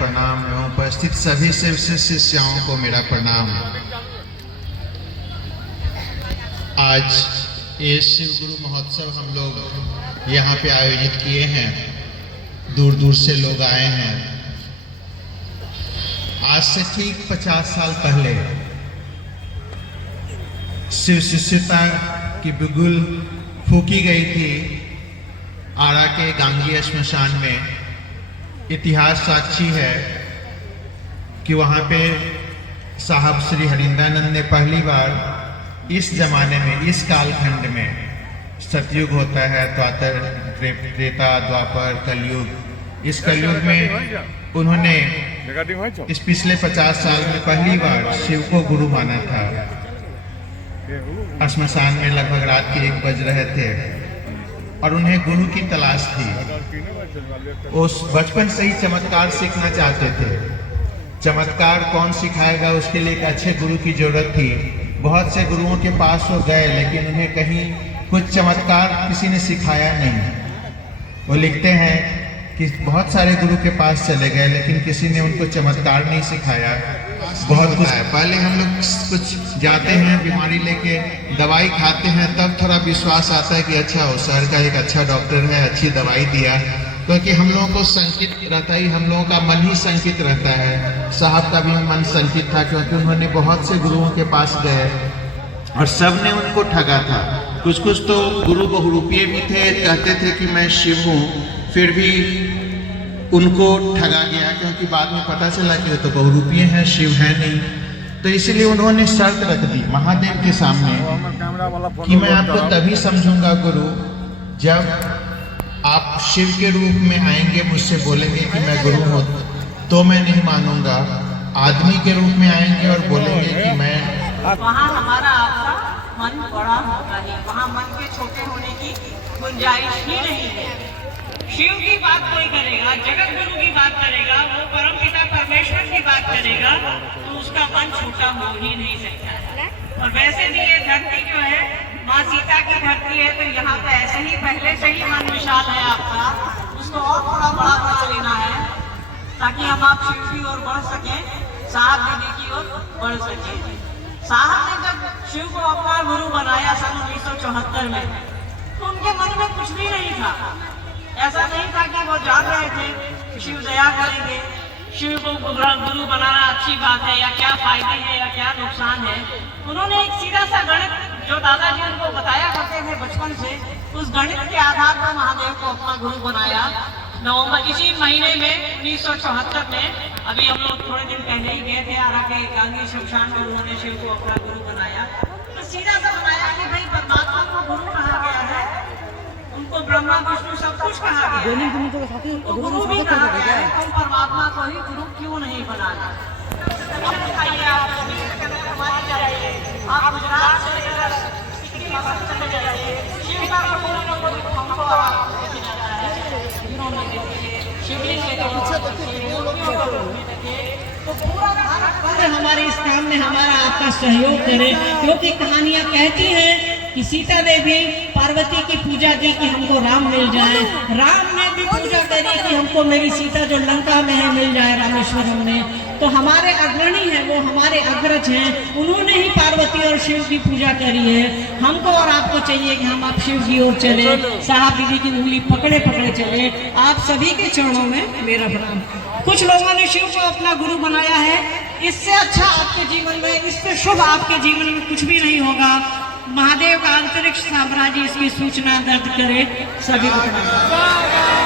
प्रणाम एवं उपस्थित सभी शिव शिष्याओं को मेरा प्रणाम। आज ये शिव गुरु महोत्सव हम लोग यहाँ पे आयोजित किए हैं, दूर दूर से लोग आए हैं। आज से ठीक 50 साल पहले शिव शिष्यता की बिगुल फूकी गई थी आरा के गांगी श्मशान में। इतिहास साक्षी है कि वहाँ पे साहब श्री हरिंद्रानंद ने पहली बार इस जमाने में, इस कालखंड में, सतयुग होता है, त्रेता, द्वापर, कलयुग, इस कलयुग में उन्होंने इस पिछले 50 साल में पहली बार शिव को गुरु माना था। श्मशान में लगभग रात के 1 बज रहे थे और उन्हें गुरु की तलाश थी। उस बचपन से ही चमत्कार सीखना चाहते थे। चमत्कार कौन सिखाएगा, उसके लिए एक अच्छे गुरु की जरूरत थी। बहुत से गुरुओं के पास वो गए, लेकिन उन्हें कहीं कुछ चमत्कार किसी ने सिखाया नहीं। वो लिखते हैं कि बहुत सारे गुरु के पास चले गए, लेकिन किसी ने उनको चमत्कार नहीं सिखाया। बहुत कुछ है, पहले हम लोग कुछ जाते हैं बीमारी लेके, दवाई खाते हैं, तब थोड़ा विश्वास आता है कि अच्छा हो, शहर का एक अच्छा डॉक्टर है, अच्छी दवाई दिया, क्योंकि हम लोगों को संकित रहता ही, हम लोगों का मन ही संकित रहता है। साहब का भी मन संकित था, क्योंकि उन्होंने बहुत से गुरुओं के पास गए और सब ने उनको ठगा था। कुछ कुछ तो गुरु बहुरूपीय भी थे, कहते थे कि मैं शिव हूँ, फिर भी उनको ठगा गया, क्योंकि बाद में पता चला कि वो तो बहुरूपीय हैं, शिव है नहीं। तो इसलिए उन्होंने शर्त रख दी महादेव के सामने कि मैं आपको तभी समझूंगा गुरु जब आप शिव के रूप में आएंगे, मुझसे बोलेंगे कि मैं गुरु हूँ, तो मैं नहीं मानूंगा। आदमी के रूप में आएंगे और बोलेंगे कि मैं, वहाँ हमारा आपका मन बड़ा होता है, वहाँ मन के छोटे होने की गुंजाइश ही नहीं है। शिव की बात कोई करेगा, जगत गुरु की बात करेगा, वो परम पिता परमेश्वर की बात करेगा, तो उसका मन छोटा हो ही नहीं सकता है। और वैसे भी ये धरती जो है माँ सीता की धरती है, तो यहाँ पे ऐसे ही पहले से ही मन विशाल है आपका, उसको और थोड़ा बड़ा बना लेना है, ताकि हम आप शिव की ओर बढ़ सके, साहब दीदी की ओर बढ़ सके। साहब ने जब शिव को अपना गुरु बनाया सन 1974 में, तो उनके मन में कुछ भी नहीं था। ऐसा नहीं था कि वो जान रहे थे शिव दया करेंगे, शिव को गुरु बनाना अच्छी बात है, या क्या फायदे हैं या क्या नुकसान है। उन्होंने एक सीधा सा गणित जो दादाजी उनको बताया करते थे बचपन से, उस गणित के आधार पर महादेव को अपना गुरु बनाया। नवंबर इसी महीने में 1974 में, अभी हम लोग थोड़े दिन पहले ही गए थे आरा के गांगी श्मशान में, उन्होंने शिव को अपना गुरु बनाया। तो सीधा सा बनाया कि भाई परमात्मा को गुरु कहा गया है, उनको ब्रह्मा विष्णु सब कुछ कहा गया है, तो गुरु भी कहा गया है, तो परमात्मा को ही गुरु क्यों नहीं बनाना। अब बताइए आप गुजरात से लेकर सिक्किम तक चले जाइए, शिव का हमको शिवलिंग तो पूरा हमारे इस काम में हमारा आपका सहयोग करे, क्योंकि कहानियां कहती हैं कि सीता देवी पार्वती की पूजा की कि हमको राम मिल जाए, राम ने भी पूजा करी कि हमको मेरी सीता जो लंका में है मिल जाए रामेश्वरम में। तो हमारे अग्रणी हैं, वो हमारे अग्रज हैं, उन्होंने ही पार्वती और शिव की पूजा करी है। हमको और आपको चाहिए कि हम आप शिव की ओर चले, साहब दीदी की उंगली पकड़े पकड़े चले। आप सभी के चरणों में मेरा प्रणाम। कुछ लोगों ने शिव को अपना गुरु बनाया है, इससे अच्छा आपके जीवन में, इससे शुभ आपके जीवन में कुछ भी नहीं होगा। महादेव का अंतरिक्ष साम्राज्य इसकी सूचना दर्ज करे। सभी को प्रणाम।